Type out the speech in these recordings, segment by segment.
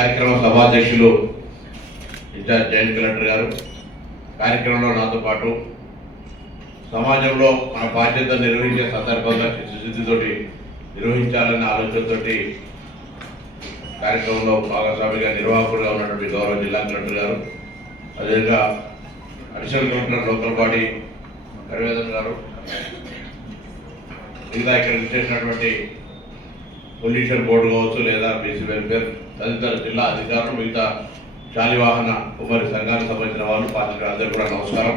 కార్యక్రమ సభాధ్యక్షులు incharge joint collector గారు, కార్యక్రమంలో నాతో పాటు సమాజంలో మన బాధ్యత నిర్వహించే సందర్భంగా చిత్తశుద్ధితోటి నిర్వహించాలనే ఆలోచనతోటి కార్యక్రమంలో భాగస్వామిగా నిర్వాహకులుగా ఉన్నటువంటి గౌరవ జిల్లా కలెక్టర్ గారు, అదేవిధంగా అడిషనల్ కలెక్టర్ లోకల్ బాడీ కరివేదన్ గారు, మిగతా ఇక్కడ చేసినటువంటి పొల్యూషన్ బోర్డు కావచ్చు లేదా బీసీ వెల్ఫేర్ తదితర జిల్లా అధికారులు, మిగతా శాలివాహన ఉమ్మడి సంఘానికి సంబంధించిన వాళ్ళు, పాత్రికేయులు అందరూ కూడా నమస్కారం.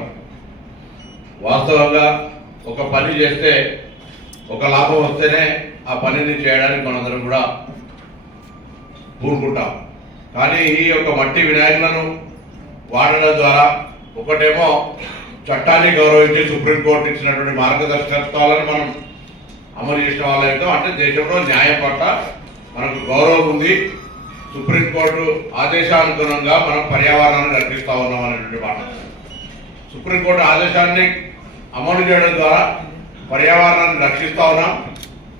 వాస్తవంగా ఒక పని చేస్తే ఒక లాభం వస్తేనే ఆ పనిని చేయడానికి మనందరం కూడా పూనుకుంటాం. కానీ ఈ యొక్క మట్టి వినాయకులను వాడడం ద్వారా ఒకటేమో చట్టాన్ని గౌరవించి సుప్రీంకోర్టు ఇచ్చినటువంటి మార్గదర్శకత్వాలను మనం అమలు చేసిన వాళ్ళైతే, అంటే దేశంలో న్యాయం పట్ల మనకు గౌరవం ఉంది, సుప్రీంకోర్టు ఆదేశానుగుణంగా మనం పర్యావరణాన్ని రక్షిస్తా ఉన్నాం అనేటువంటి మాట. సుప్రీంకోర్టు ఆదేశాన్ని అమలు చేయడం ద్వారా పర్యావరణాన్ని రక్షిస్తా ఉన్నాం,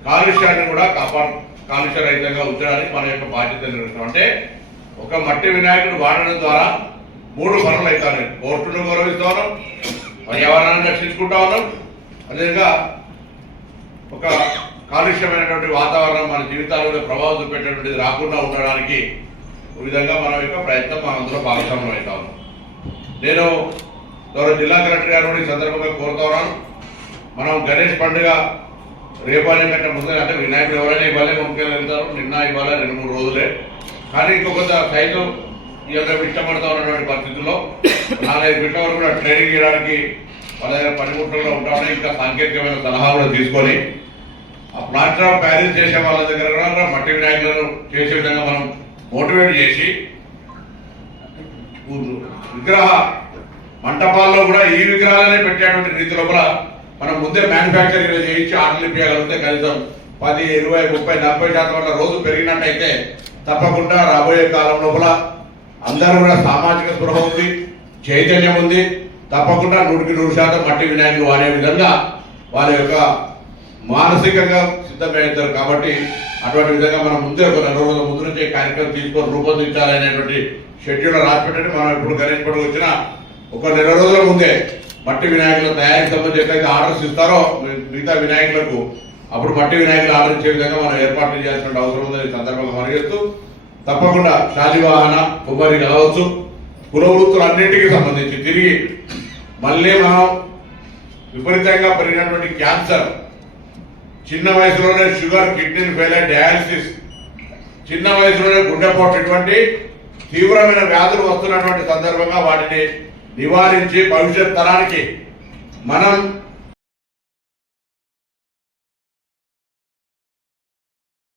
కాలుష్యాన్ని కూడా కాలుష్య రహితంగా ఉంచడానికి మన యొక్క బాధ్యత నిర్వహిస్తాం. అంటే ఒక మట్టి వినాయకుడు వాడడం ద్వారా 3 పనులు అవుతాయి. కోర్టును గౌరవిస్తా ఉన్నాం, పర్యావరణాన్ని రక్షించుకుంటా ఉన్నాం, అదేవిధంగా ఒక కాలుష్యమైనటువంటి వాతావరణం మన జీవితాలలో ప్రభావం చూపేటటువంటిది రాకుండా ఉండడానికి ఈ విధంగా మన యొక్క ప్రయత్నం మనందరూ భాగస్వామ్యం అవుతా ఉన్నాం. నేను గౌరవ జిల్లా కలెక్టర్ గారు ఈ సందర్భంగా కోరుతా ఉన్నాను, మనం గణేష్ పండుగ రేపు అనే కంటే ముందే, అంటే వినాయకుడు ఎవరైనా ఇవ్వాలే ముఖ్యంగా వెళ్తారు, నిన్న ఇవాళ 2-3 రోజులే, కానీ ఇంకొక సైజు ఈ యొక్క ఇష్టపడతా ఉన్నటువంటి పరిస్థితుల్లో 4-5 ఫీట్ల వరకు కూడా ట్రైనింగ్ చేయడానికి వాళ్ళ దగ్గర పనిముట్లలో ఉంటామని, ఇంకా సాంకేతికమైన సలహా కూడా తీసుకొని ఆ ప్లాస్టర్ ఆఫ్ ప్యారిస్ చేసే వాళ్ళ దగ్గర కూడా మట్టి వినాయకులను చేసే విధంగా మనం మోటివేట్ చేసి విగ్రహ మంటపాల్లో కూడా ఈ విగ్రహాలనే పెట్టేటువంటి రీతి లోపల మనం ముందే మ్యానుఫ్యాక్చరింగ్ చేయించి ఆర్డర్లు ఇవ్వగలిగితే కనీసం 10, 20, 30, 40% వల్ల రోజు పెరిగినట్టయితే తప్పకుండా రాబోయే కాలం లోపల అందరూ కూడా సామాజిక స్పృహ ఉంది, చైతన్యం ఉంది, తప్పకుండా 100% మట్టి వినాయకులు వాడే విధంగా వారి యొక్క మానసికంగా సిద్ధమవుతారు. కాబట్టి అటువంటి విధంగా మనం ముందే ఒక 2 రోజుల ముందు నుంచే కార్యక్రమం తీసుకొని రూపొందించాలనేటువంటి షెడ్యూల్ రాసిపెట్టి మనం ఇప్పుడు గణేష్ పండుగ వచ్చిన ఒక 2 రోజుల ముందే మట్టి వినాయకుల తయారీకి సంబంధించి ఎక్కడైతే ఆర్డర్స్ ఇస్తారో మిగతా వినాయకులకు అప్పుడు మట్టి వినాయకులు ఆర్డర్ ఇచ్చే విధంగా మనం ఏర్పాట్లు చేయాల్సిన అవసరం ఉందని సందర్భంగా మనగేస్తూ, తప్పకుండా శాలివాహన కుమ్మరి కావచ్చు, కుల వృత్తులన్నింటికి సంబంధించి తిరిగి మళ్ళీ మనం విపరీతంగా పెరిగినటువంటి క్యాన్సర్, చిన్న వయసులోనే షుగర్, కిడ్నీని ఫెయిల్ అయ్యి డయాలసిస్, చిన్న వయసులోనే గుండెపోటు, ఇటువంటి తీవ్రమైన వ్యాధులు వస్తున్నటువంటి సందర్భంగా వాటిని నివారించి భవిష్యత్ తరానికి మనం